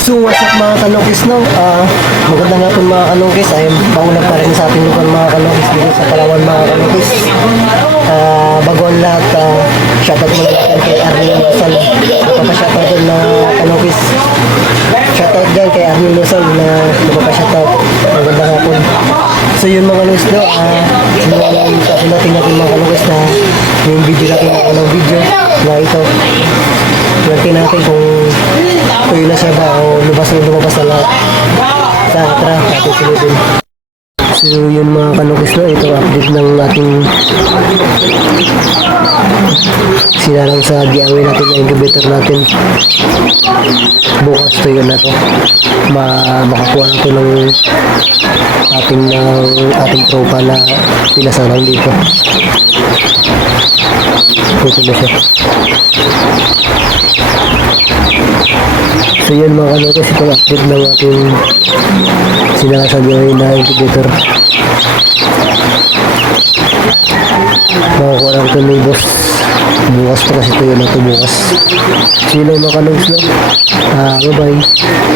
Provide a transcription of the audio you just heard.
So what's up mga kanokis no? Ah, magandang hapon mga kanokis. Ay paulang pa rin sa ating lugar mga kanokis dito sa Palawan mga kanokis. Ah, bago ang lahat, ah, shoutout muna natin kay Arnel Luzon. Magpapashoutout din na kanokis. Shoutout dyan kay Arnel Luzon na magpapashoutout. Magandang hapon. So yun mga kanokis no, ah, sinuwala yung sa natin natin mga kanokis na yung video natin ng video na ito. Natin natin kung tuyo na siya ba o lubas na lumabas na lahat. Sa natin silipin. So yun mga kanukis no, ito update ng ating sinalang sa giveaway natin na incubator natin. Bukas to yun na to. Ma makakuha na ng ating ng ating tropa na pinasalang dito. Ito na siya. So yun mga kanukis, itong update ng ating sinasabi na incubator. Makakuha lang ito ni boss. Bukas pa kasi ito yun ito bukas. Lang mga kanukis no. Ah, bye bye.